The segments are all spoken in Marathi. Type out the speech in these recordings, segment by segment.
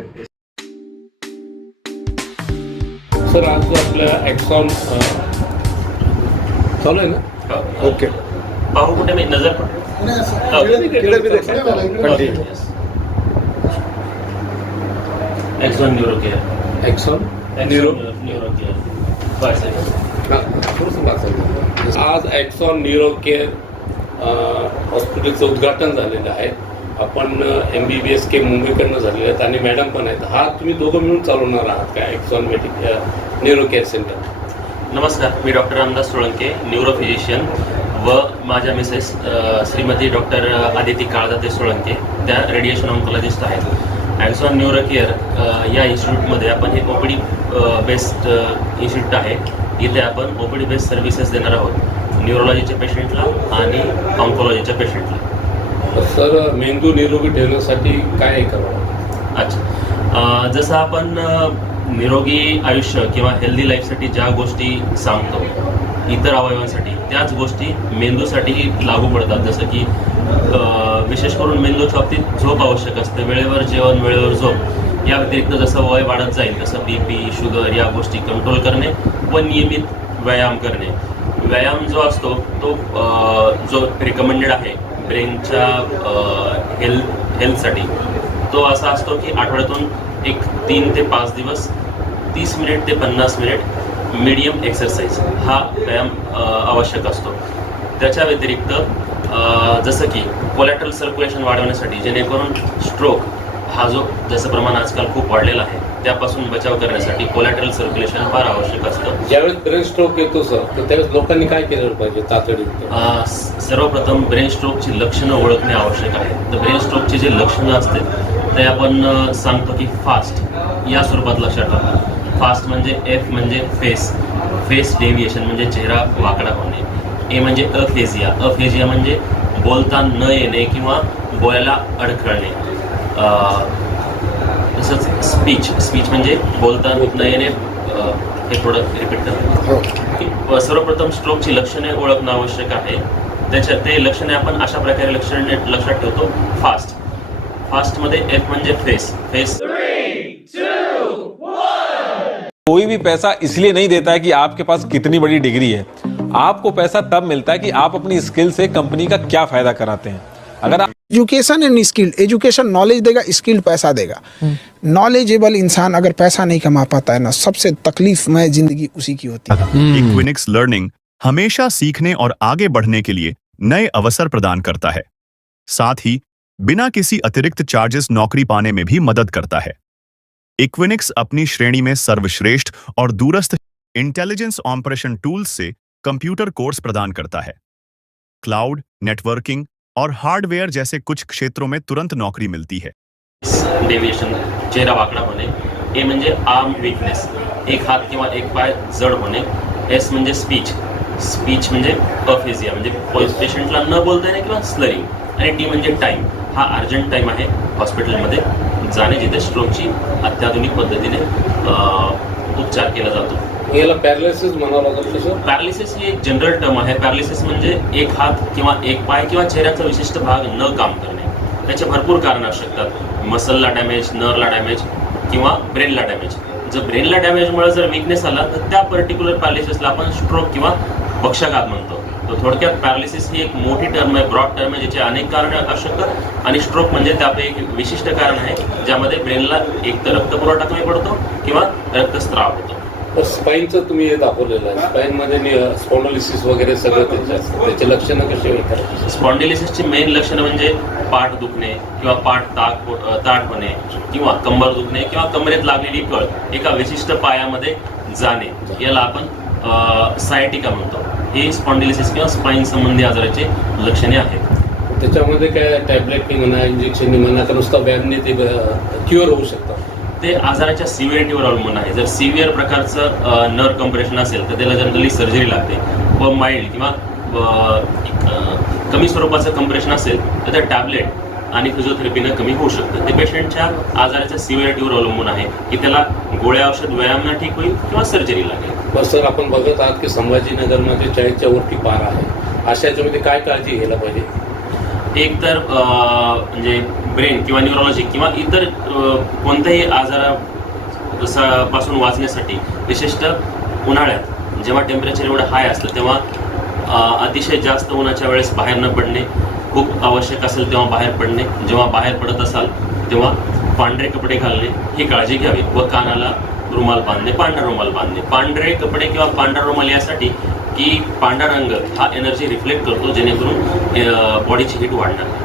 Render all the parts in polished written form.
आहेत. सर आज आपल्या ॲक्सॉन चालू आहे ना? ओके, पाहू कुठे मी नजर ॲक्सॉन न्यूरो केअर, ॲक्सॉन न्यूरो केअर. आज ॲक्सॉन न्यूरो केअर हॉस्पिटलचं उद्घाटन झालेलं आहे. आपण MBBS के मुंबईकडनं झालेले आहेत आणि मॅडम पण आहेत. हा तुम्ही दोघं मिळून चालवणार आहात का ॲक्सॉन न्यूरो केअर सेंटर? नमस्कार, मी doctor Ramdas Solanke, neuro physician, व माझ्या मिसेस श्रीमती डॉक्टर आदिती काळदाते सोळंके, त्या रेडिएशन ऑन्कॉलॉजिस्ट आहेत. ॲक्सॉन न्यूरो केअर या इन्स्टिट्यूटमध्ये आपण हे OPD बेस्ड इन्स्टिट्यूट आहे. इथे आपण OPD बेस्ड सर्व्हिसेस देणार आहोत न्यूरोलॉजीच्या पेशंटला आणि ऑन्कॉलॉजीच्या पेशंटला. सर, मेंदू निरोगी ठेवण्यासाठी काय करावं? अच्छा, जसं आपण निरोगी आयुष्य किंवा हेल्दी लाईफसाठी ज्या गोष्टी सांगतो इतर अवयवांसाठी, त्याच गोष्टी मेंदूसाठीही लागू पडतात. जसं की विशेष करून मेंदूच्या बाबतीत झोप आवश्यक असते, वेळेवर जेवण, वेळेवर झोप. या व्यतिरिक्त जसं वय वाढत जाईल तसं BP, शुगर या गोष्टी कंट्रोल करणे व नियमित व्यायाम करणे. व्यायाम जो असतो तो जो रिकमेंडेड आहे ब्रेनच्या हेल्थसाठी, तो असा असतो की आठवड्यातून 3 ते 5 दिवस 30 मिनिट ते 50 मिनिट मीडियम एक्सरसाइज हा व्यायाम आवश्यक असतो. त्याच्या व्यतिरिक्त जसं की कोलॅटरल सर्क्युलेशन वाढवण्यासाठी, जेणेकरून स्ट्रोक हा जो जसं प्रमाण आजकाल खूप वाढलेला आहे त्यापासून बचाव करण्यासाठी कोलॅटरल सर्क्युलेशन फार आवश्यक असतं. ज्यावेळेस ब्रेन स्ट्रोक येतो सर, तर त्यावेळेस लोकांनी काय केलं पाहिजे तातडीने? सर्वप्रथम ब्रेन स्ट्रोकची लक्षणं ओळखणे आवश्यक आहे. तर ब्रेन स्ट्रोकची जे लक्षणं असते ते आपण सांगतो की फास्ट या स्वरूपात लक्षात ठेवा. फास्ट म्हणजे F म्हणजे फेस डेव्हिएशन म्हणजे चेहरा वाकडा होणे. A म्हणजे अफेजिया म्हणजे बोलता न येणे किंवा बोलायला अडखळणे. तसंच स्पीच म्हणजे बोलता न येणे. हे थोडं रिपीट करा. सर्वप्रथम स्ट्रोकची लक्षणे ओळखणं आवश्यक आहे. ते लक्षणे आपण अशा प्रकारे लक्षात ठेवतो. फास्टमध्ये F म्हणजे फेस. कोई भी पैसा इसलिए नहीं देता है कि आपके पास कितनी बड़ी डिग्री है. आपको पैसा तब मिलता है कि आप अपनी स्किल से कंपनी का क्या फायदा कराते हैं. अगर आप education end skill, education knowledge देगा, स्किल पैसा देगा. नॉलेजेबल इंसान अगर पैसा नहीं कमा पाता है ना, सबसे तकलीफमय जिंदगी उसी की होती है. इक्विनिक्स लर्निंग हमेशा सीखने और आगे बढ़ने के लिए नए अवसर प्रदान करता है. साथ ही बिना किसी अतिरिक्त चार्जेस नौकरी पाने में भी मदद करता है. इक्विनिक्स अपनी श्रेणी में सर्वश्रेष्ठ और दूरस्थ इंटेलिजेंस ऑपरेशन टूल्स से कंप्यूटर कोर्स प्रदान करता है. क्लाउड, नेटवर्किंग और हार्डवेयर जैसे कुछ क्षेत्रों में तुरंत नौकरी मिलती है. डेव्हिएशन, चेहरा वाकडा होणे. A म्हणजे आर्म वीकनेस, एक हात किंवा एक पाय जड होणे. S म्हणजे स्पीच म्हणजे अफेजिया म्हणजे पेशंटला न बोलता येणे किंवा स्लरिंग. आणि T म्हणजे टाईम, हा अर्जंट टाईम आहे हॉस्पिटलमध्ये जाणे जिथे स्ट्रोकची अत्याधुनिक पद्धतीने उपचार केला जातो. याला पॅरालिसिस म्हणावं लागेल तसं? पॅरालिसिस ही एक जनरल टर्म आहे. पॅरालिसिस म्हणजे एक हात किंवा एक पाय किंवा चेहऱ्याचा विशिष्ट भाग न काम करणे. त्याचे भरपूर कारण असू शकतात. मसलला डॅमेज, नर्वला डॅमेज किंवा ब्रेनला डॅमेज. जर ब्रेनला डॅमेजमुळे जर वीकनेस आला तर त्या पर्टिक्युलर पॅरालिसिसला आपण स्ट्रोक किंवा पक्षाघात म्हणतो. तर थोडक्यात पॅरालिसिस ही एक मोठी टर्म आहे, ब्रॉड टर्म आहे, ज्याची अनेक कारणं असू शकतात. आणि स्ट्रोक म्हणजे त्यापैकी एक विशिष्ट कारण आहे ज्यामध्ये ब्रेनला एक तर रक्तपुरवठा कमी पडतो किंवा रक्तस्राव होतो. स्पाईनचं तुम्ही हे दाखवलेलं आहे. स्पाईनमध्ये स्पॉन्डिलिसिस वगैरे सगळं त्याचे लक्षणं कशी होतात? स्पॉन्डिलिसिसची मेन लक्षणं म्हणजे पाठ दुखणे किंवा पाठ ताठ होणे किंवा कंबर दुखणे किंवा कमरेत लागलेली कळ एका विशिष्ट पायामध्ये जाणे, याला आपण सायटिका म्हणतो. ही स्पॉन्डिलिसिस किंवा स्पाईन संबंधी आजाराची लक्षणे आहेत. त्याच्यामध्ये काय टॅबलेटनी म्हणा, इंजेक्शननी म्हणा, का नुसता व्यायामने ते क्युअर होऊ शकतात? ते आजाराच्या सिव्हिरिटीवर अवलंबून आहे. जर सिव्हिअर प्रकारचं नर्व कम्प्रेशन असेल तर त्याला जनरली सर्जरी लागते. व माइल्ड किंवा कमी स्वरूपाचं कम्प्रेशन असेल तर त्या टॅबलेट आणि फिजिओथेरपीनं कमी होऊ शकतं. ते पेशंटच्या आजाराच्या सिव्हिरिटीवर अवलंबून आहे की त्याला गोळ्या औषध व्यायामानं ठीक होईल किंवा सर्जरी लागेल. बस सर, आपण बघत आहात की संभाजीनगरमध्ये 40च्या वरती पार आहे. अशा याच्यामध्ये काय काळजी घ्यायला पाहिजे? एक तर म्हणजे ब्रेन किंवा न्यूरोलॉजी किंवा इतर कोणत्याही आजारापासून वाचण्यासाठी विशेषतः उन्हाळ्यात जेव्हा टेम्परेचर एवढं हाय असतं तेव्हा अतिशय जास्त उन्हाच्या वेळेस बाहेर न पडणे, खूप आवश्यक असेल तेव्हा बाहेर पडणे, जेव्हा बाहेर पडत असाल तेव्हा पांढरे कपडे घालणे ही काळजी घ्यावी व कानाला रुमाल बांधणे, पांढरा रुमाल बांधणे. पांढरे कपडे किंवा पांढरा रुमाल यासाठी की पांढरा रंग हा एनर्जी रिफ्लेक्ट करतो, जेणेकरून बॉडीची हीट वाढणार नाही.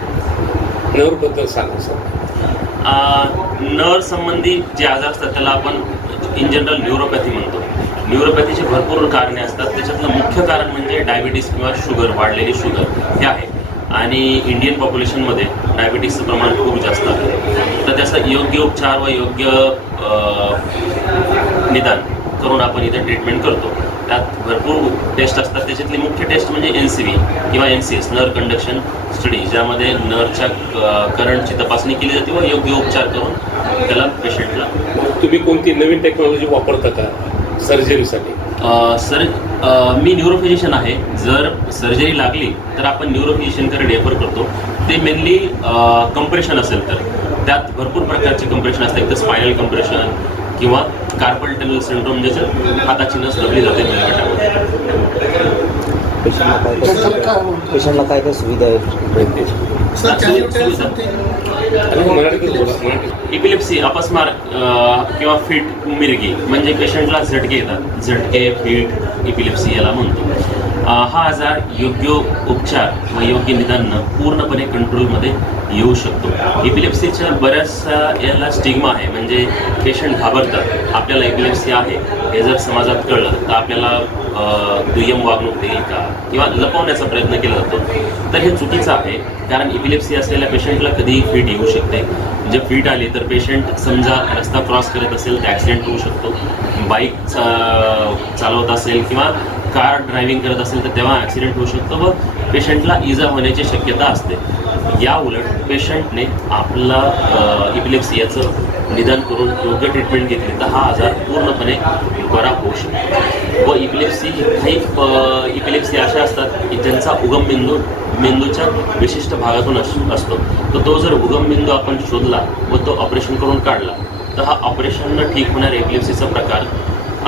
नर्वबद्दल सांगा सर. नर्व संबंधी जे आजार असतात त्याला आपण इन जनरल न्यूरोपॅथी म्हणतो. न्यूरोपॅथीचे भरपूर कारणे असतात, त्याच्यातलं मुख्य कारण म्हणजे डायबिटीस किंवा शुगर, वाढलेली शुगर हे आहे. आणि इंडियन पॉप्युलेशनमध्ये डायबिटीसचं प्रमाण खूप जास्त आहे. तर त्याचा योग्य उपचार व योग्य निदान करून आपण इथे ट्रीटमेंट करतो. त्यात भरपूर टेस्ट असतात, त्याच्यातली मुख्य टेस्ट म्हणजे NCV किंवा NCS, नर्व कंडक्शन स्टडी, ज्यामध्ये नर्वच्या करंटची तपासणी केली जाते व योग्य उपचार करून त्याला पेशंटला. तुम्ही कोणती नवीन टेक्नॉलॉजी वापरता का सर्जरीसाठी? सर मी न्यूरोफिजिशियन आहे. जर सर्जरी लागली तर आपण न्यूरोफिजिशियनकडे रेफर करतो. ते मेनली कंप्रेशन असेल तर त्यात भरपूर प्रकारचे कंप्रेशन असतात. एक तर स्पायनल कंप्रेशन किंवा कार्पल टनल सिंड्रोम, ज्याचं हाताची नस दबली जाते मनगटामध्ये. पेशंटला काय काय सुविधा आहेत? इपिलेप्सी, अपस्मार किंवा फिट मिरगी म्हणजे पेशंटला झटके येतात. झटके, फिट, इपिलेप्सी याला म्हणतो. हा आजार योग्य उपचार व योग्य निदान पूर्णपणे कंट्रोलमध्ये येऊ शकतो. इपिलेप्सीच्या बऱ्याचशा याला स्टिग्मा आहे, म्हणजे पेशंट घाबरतात. आपल्याला इपिलेप्सी आहे हे जर समाजात कळलं तर आपल्याला दुय्यम वागणूक देईल का किंवा लपवण्याचा प्रयत्न केला जातो. तर हे चुकीचं आहे, कारण इपिलेप्सी असलेल्या पेशंटला कधीही फिट येऊ शकते. जर फिट आली तर पेशंट समजा रस्ता क्रॉस करत असेल तर ॲक्सिडेंट होऊ शकतो. बाईक चालवत असेल किंवा कार ड्रायव्हिंग करत असेल तर तेव्हा ॲक्सिडेंट होऊ शकतो व पेशंटला इजा होण्याची शक्यता असते. या उलट पेशंटने आपला इपिलेप्सी याचं निदान करून योग्य ट्रीटमेंट घेतली तर हा आजार पूर्णपणे बरा होऊ शकतो. व इपिलेप्सी काही इपिलेप्सी अशा असतात की ज्यांचा उगम मेंदूच्या विशिष्ट भागातून असतो. तर तो जर उगम बिंदू आपण शोधला व तो ऑपरेशन करून काढला तर हा ऑपरेशननं ठीक होणाऱ्या एपिलेप्सीचा प्रकार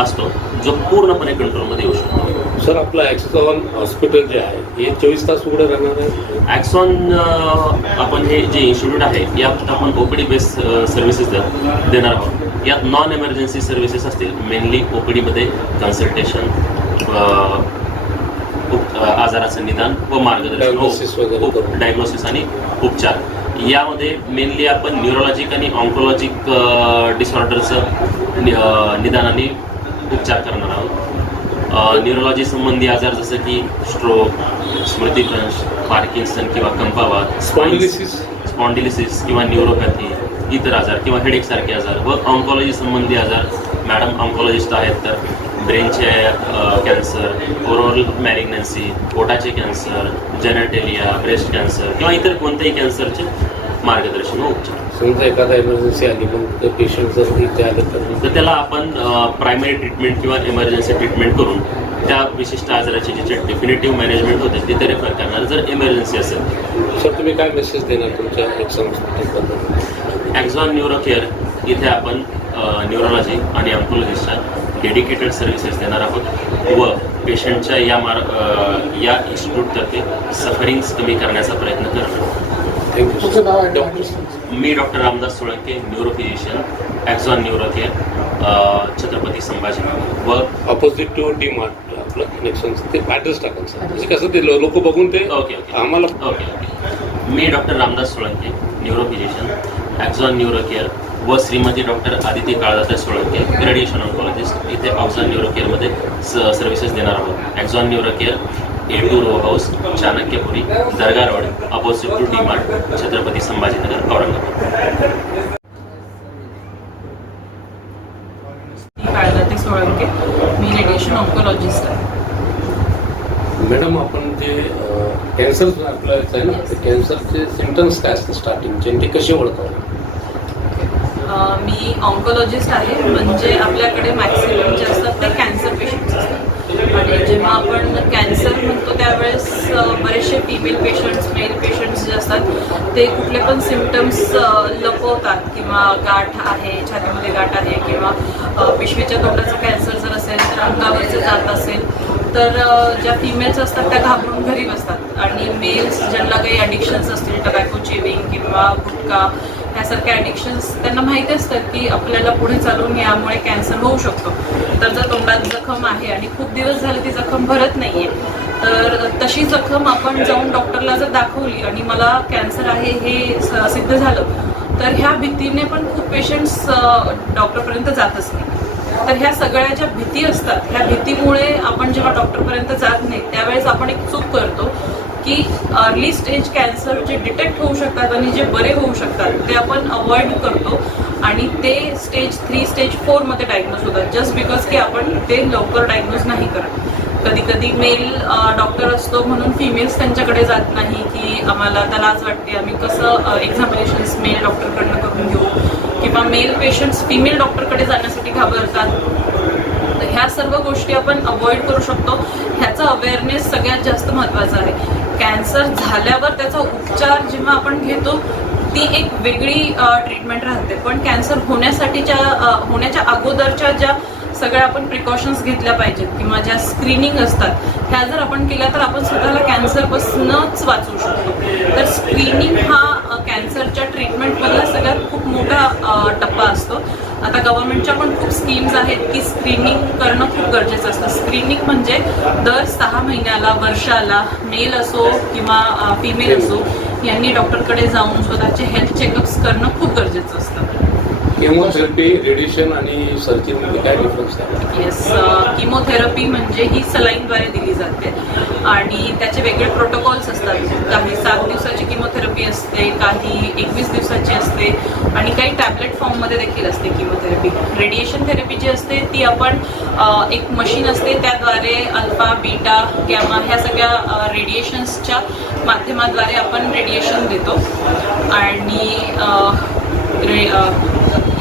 असतो, जो पूर्णपणे कंट्रोलमध्ये येऊ शकतो. सर, आपलं ॲक्सॉन हॉस्पिटल जे आहे हे 24 तास उघडं राहणार आहे? ॲक्सॉन आपण हे जे इन्स्टिट्यूट आहे यात आपण OPD बेस सर्व्हिसेस देणार आहोत. यात नॉन एमर्जन्सी सर्व्हिसेस असतील. मेनली OPDमध्ये कन्सल्टेशन, आजाराचं निदान व मार्गदर्शन, डायग्नोसिस आणि उपचार. यामध्ये मेनली आपण न्यूरोलॉजिक आणि ऑन्कोलॉजिक डिसऑर्डरचं निदान आणि उपचार करणार आहोत. न्यूरोलॉजी संबंधी आजार जसं की स्ट्रोक, स्मृतिभ्रंश, पार्किन्सन किंवा कंपावात, स्पॉन्डिलिसिस किंवा न्यूरोपॅथी, इतर आजार किंवा हेडेकसारखे आजार. व ऑन्कॉलॉजी संबंधी आजार, मॅडम ऑन्कॉलॉजिस्ट आहेत तर ब्रेनचे कॅन्सर, ओरल मॅलिग्नन्सी, पोटाचे कॅन्सर, जेनेटेलिया, ब्रेस्ट कॅन्सर किंवा इतर कोणत्याही कॅन्सरचे मार्गदर्शन व उपचार. समजा एखादा इमर्जन्सी आली पण पेशंट जर इथे आलं तर त्याला आपण प्रायमरी ट्रीटमेंट किंवा इमर्जन्सी ट्रीटमेंट करून त्या विशिष्ट आजाराची जिथे डेफिनेटिव्ह मॅनेजमेंट होते तिथे रेफर करणार जर इमर्जन्सी असेल. सर, तुम्ही काय मेसेज देणार तुमच्या ॲक्सॉन हॉस्पिटलबद्दल? ॲक्सॉन न्यूरो केअर इथे आपण न्यूरोलॉजी आणि ऑन्कोलॉजिस्टच्या डेडिकेटेड सर्व्हिसेस देणार आहोत व पेशंटच्या या इन्स्टिट्यूटतर्फे सफरिंग्स कमी करण्याचा प्रयत्न करणार आहोत. थँक्यू. मी doctor Ramdas Solanke, neurophysician, Axon neuro care, Chhatrapati Sambhajinagar व ऑपोजिट टू DMart आपलं नेक्सॉनचं ते ॲड्रेस टाकाल सर, म्हणजे कसं ते लोक बघून ते ओके आम्हाला. ओके. मी doctor Ramdas Solanke, neurophysician, Axon neuro care व Shrimati doctor Aditi Kaldate Solanke, radiation oncologist, इथे ॲक्सॉन न्यूरो केअरमध्ये सर्व्हिसेस देणार आहोत. Axon neuro care, A2 row house, Chanakyapuri, Dargah road, opposite to DMart, Chhatrapati Sambhajinagar, Aurangabad. Kaldate Solanke, मी रेडिएशन ऑन्कोलॉजिस्ट आहे. मॅडम, आपण जे कॅन्सर आपलं आहे ना, ते कॅन्सरचे सिम्टम्स काय असतात स्टार्टिंगचे आणि ते कसे ओळखावे? मी ऑन्कोलॉजिस्ट आहे, म्हणजे आपल्याकडे मॅक्सिमम जे असतात ते कॅन्सर पेशंट्स असतात. आणि जेव्हा आपण कॅन्सर म्हणतो त्यावेळेस बरेचसे फिमेल पेशंट्स मेल पेशंट्स जे असतात ते कुठले पण सिम्पटम्स लपवतात किंवा गाठ आहे, छातीमध्ये गाठ आहे किंवा पिशवीच्या तोंडाचं कॅन्सर जर असेल तर अंगावरचं जात असेल तर ज्या फिमेल्स असतात त्या घाबरून घरी बसतात आणि मेल्स ज्यांना काही ॲडिक्शन्स असतील टबॅको चेविंग किंवा गुटखा ह्यासारख्या ॲडिक्शन्स त्यांना माहिती असतात की आपल्याला पुढे चालून यामुळे कॅन्सर होऊ शकतो. तर जर तोंडात जखम आहे आणि खूप दिवस झाले ती जखम भरत नाही आहे तर तशी जखम आपण जाऊन डॉक्टरला जर दाखवली आणि मला कॅन्सर आहे हे सिद्ध झालं तर ह्या भीतीने पण खूप पेशंट्स डॉक्टरपर्यंत जातच नाही. तर ह्या सगळ्या ज्या भीती असतात ह्या भीतीमुळे आपण जेव्हा डॉक्टरपर्यंत जात नाही त्यावेळेस आपण एक चूक करतो की अर्ली स्टेज कॅन्सर जे डिटेक्ट होऊ शकतात आणि जे बरे होऊ शकतात ते आपण अवॉइड करतो आणि ते स्टेज 3 स्टेज 4 मध्ये डायग्नोज होतात जस्ट बिकॉज की आपण ते लवकर डायग्नोज नाही करत. कधी कधी मेल डॉक्टर असतो म्हणून फिमेल्स त्यांच्याकडे जात नाही की आम्हाला आता लाज वाटते आम्ही कसं एक्झामिनेशन्स मेल डॉक्टरकडनं करून घेऊ किंवा मेल पेशंट्स फिमेल डॉक्टरकडे जाण्यासाठी घाबरतात. तर ह्या सर्व गोष्टी आपण अवॉइड करू शकतो. ह्याचा अवेअरनेस सगळ्यात जास्त महत्त्वाचा आहे. कॅन्सर झाल्यावर त्याचा उपचार जेव्हा आपण घेतो ती एक वेगळी ट्रीटमेंट राहते पण कॅन्सर होण्याच्या अगोदरच्या ज्या सगळ्या आपण प्रिकॉशन्स घेतल्या पाहिजेत किंवा ज्या स्क्रीनिंग असतात ह्या जर आपण केल्या तर आपण स्वतःला कॅन्सरपासूनच वाचवू शकतो. तर स्क्रीनिंग हा कॅन्सरच्या ट्रीटमेंटमधला सगळ्यात खूप मोठा टप्पा असतो. आता गव्हर्नमेंटच्या पण खूप स्कीम्स आहेत की स्क्रीनिंग करणं खूप गरजेचं असतं. स्क्रीनिंग म्हणजे दर 6 महिन्याला वर्षाला मेल असो किंवा फिमेल असो यांनी डॉक्टरकडे जाऊन स्वतःचे हेल्थ चेकअप्स करणं खूप गरजेचं असतं. केमोथेरपी रेडिएशन आणि सर्जरीमध्ये काय डिफरन्स आहे? येस, किमोथेरपी म्हणजे ही सलाईनद्वारे दिली जाते आणि त्याचे वेगळे प्रोटोकॉल्स असतात. काही 7 दिवसाची किमोथेरपी असते, काही 21 दिवसाची असते आणि काही टॅबलेट फॉर्ममध्ये देखील असते किमोथेरपी. रेडिएशन थेरपी जी असते ती आपण एक मशीन असते त्याद्वारे अल्फा बीटा गॅमा ह्या सगळ्या रेडिएशन्सच्या माध्यमाद्वारे आपण रेडिएशन देतो आणि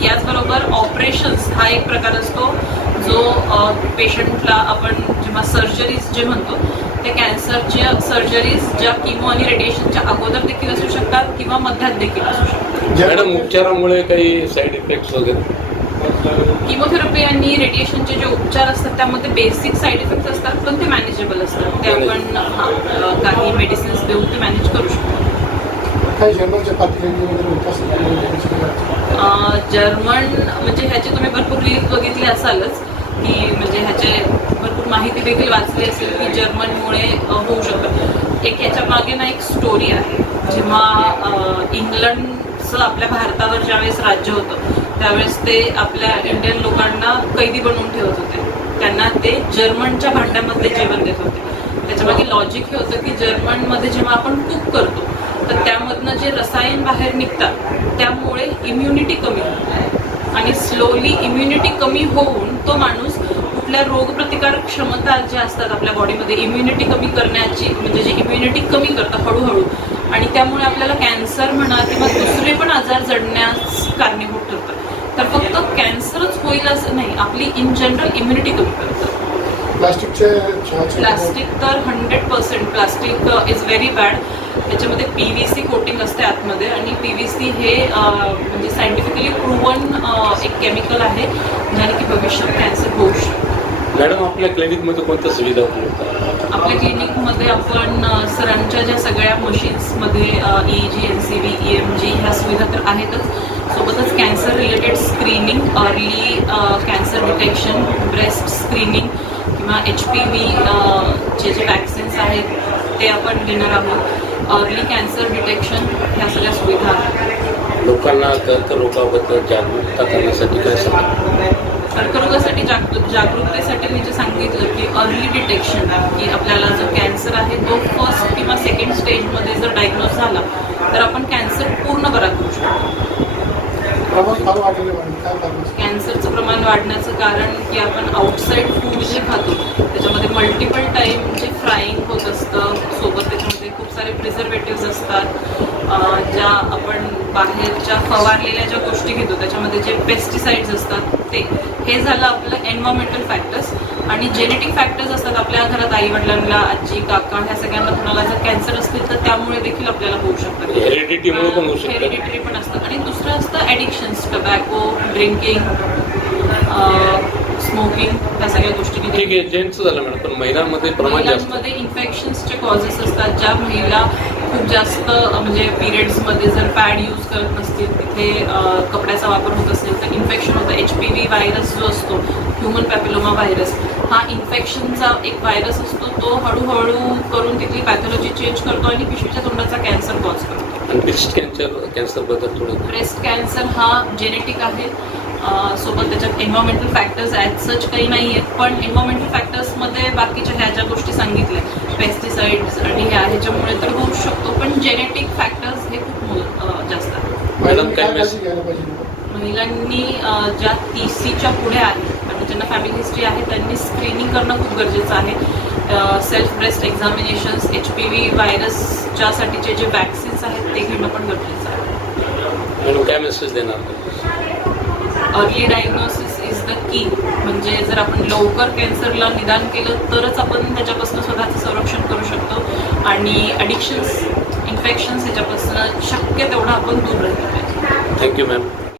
याचबरोबर ऑपरेशन्स हा एक प्रकार असतो जो पेशंटला आपण जेव्हा सर्जरीज जे म्हणतो ते कॅन्सरच्या सर्जरीज ज्या किमो आणि रेडिएशनच्या अगोदर देखील असू शकतात किंवा मध्यात देखील असू शकतात. मॅडम उपचारामुळे काही साईड इफेक्ट्स वगैरे? किमोथेरपी आणि रेडिएशनचे जे उपचार असतात त्यामध्ये बेसिक साईड इफेक्ट्स असतात पण ते मॅनेजेबल असतात. ते आपण काही मेडिसिन्स देऊन ते मॅनेज करू शकतो. जर्मन म्हणजे ह्याचे तुम्ही भरपूर रील्स बघितले असालच की म्हणजे ह्याचे भरपूर माहिती देखील वाचली असेल की जर्मनमुळे होऊ शकतं. एक ह्याच्या मागे ना एक स्टोरी आहे. जेव्हा इंग्लंडचं आपल्या भारतावर ज्यावेळेस राज्य होतं त्यावेळेस ते आपल्या इंडियन लोकांना कैदी बनवून ठेवत होते. त्यांना ते जर्मनच्या भांड्यामध्ये जेवण देत होते. त्याच्यामागे लॉजिक हे होतं की जर्मनमध्ये जेव्हा आपण कुक करतो तर त्यामधनं जे रसायन बाहेर निघतात त्यामुळे इम्युनिटी कमी होते आणि स्लोली इम्युनिटी कमी होऊन तो माणूस कुठल्या रोगप्रतिकारक क्षमता ज्या असतात आपल्या बॉडीमध्ये इम्युनिटी कमी करण्याची म्हणजे जे इम्युनिटी कमी करतं हळूहळू आणि त्यामुळे आपल्याला कॅन्सर म्हणा किंवा दुसरे पण आजार जडण्यास कारणीभूत ठरतात. तर फक्त कॅन्सरच होईल असं नाही, आपली इन जनरल इम्युनिटी कमी करतं. प्लास्टिक तर 100% प्लास्टिक इज व्हेरी बॅड. त्याच्यामध्ये PVC कोटिंग असते आतमध्ये आणि PVC हे म्हणजे सायंटिफिकली प्रूव्हन एक केमिकल आहे ज्याने की भविष्यात कॅन्सर होऊ शकतो. मॅडम आपल्या क्लिनिकमध्ये कोणत्या सुविधा उपलब्ध आहेत? आपल्या क्लिनिकमध्ये आपण सरांच्या ज्या सगळ्या मशीन्समध्ये EEG NCV EMG ह्या सुविधा तर आहेतच. सोबतच cancer related screening, early cancer detection, breast screening किंवा HPV जे वॅक्सिन्स आहेत ते आपण देणार आहोत. अर्ली कॅन्सर डिटेक्शन ह्या सगळ्या सुविधा आहेत. लोकांना कर्करोगाबद्दल जागरूकता करण्यासाठी काय सांगा? कर्करोगासाठी जागरूकतेसाठी मी जे सांगितलं की अर्ली डिटेक्शन की आपल्याला जो कॅन्सर आहे तो फर्स्ट किंवा सेकंड स्टेजमध्ये जर डायग्नोज झाला तर आपण कॅन्सर पूर्ण बरा करू शकतो. कॅन्सरचं प्रमाण वाढण्याचं कारण की आपण आउटसाईड फूड जे खातो त्याच्यामध्ये मल्टिपल टाईम जे फ्राईंग होत असतं, सोबत त्याच्यामध्ये खूप सारे प्रिझर्वेटिव्स असतात, ज्या आपण बाहेरच्या फवारलेल्या ज्या गोष्टी घेतो त्याच्यामध्ये जे पेस्टिसाइड्स असतात ते, हे झालं आपलं एन्व्हायरमेंटल फॅक्टर्स. आणि जेनेटिक फॅक्टर्स असतात आपल्या घरात, आई वडिलांना, आजी काका ह्या सगळ्यांना कुणाला जर कॅन्सर असतील तर त्यामुळे देखील आपल्याला होऊ शकतं. हेरिडिटीमुळे पण होऊ शकतं. हेरिडिटरी पण असतं. आणि दुसरं असतं ॲडिक्शन्स, टबॅको, ड्रिंकिंग, स्मोकिंग, ह्या सगळ्या गोष्टी. ठीक आहे, जेंट्स झालं मॅडम, पण महिलांमध्ये प्रमाण जास्त. महिलांमध्ये इन्फेक्शन्सचे कॉजेस असतात. ज्या महिला खूप जास्त म्हणजे पिरियड्समध्ये जर पॅड यूज करत नसतील, तिथे कपड्याचा वापर होत असेल तर इन्फेक्शन होतं. HPV व्हायरस जो असतो, ह्युमन पॅपिलोमा व्हायरस, हा इन्फेक्शनचा एक व्हायरस असतो. तो हळूहळू करून तिथली पॅथॉलॉजी चेंज करतो आणि पिशवीच्या तोंडाचा कॅन्सर कॉज करतो. आणि ब्रेस्ट कॅन्सरबद्दल थोडं. ब्रेस्ट कॅन्सर हा जेनेटिक आहे. सोबत त्याच्यात एन्व्हायरमेंटल फॅक्टर्स ॲज सच काही नाही आहेत, पण एन्व्हायरमेंटल फॅक्टर्समध्ये बाकीच्या ह्या ज्या गोष्टी सांगितल्या, पेस्टिसाइड्स आणि ह्याच्यामुळे तर होऊ शकतो, पण जेनेटिक फॅक्टर्स हे खूप जास्त आहेत. मॅडम काय मेसेज? महिलांनी ज्या 30च्या पुढे आहेत आणि ज्यांना फॅमिली हिस्ट्री आहे त्यांनी स्क्रीनिंग करणं खूप गरजेचं आहे. सेल्फ ब्रेस्ट एक्झामिनेशन्स, HPV व्हायरसच्यासाठीचे जे वॅक्सिन्स आहेत ते घेणं पण गरजेचं आहे. मॅडम काय मेसेज देणार? Early diagnosis is the key. म्हणजे जर आपण लवकर कॅन्सरला निदान केलं तरच आपण त्याच्यापासून स्वतःचं संरक्षण करू शकतो आणि ॲडिक्शन्स, इन्फेक्शन्स ह्याच्यापासून शक्य तेवढं आपण दूर राहिलं पाहिजे. Thank you ma'am.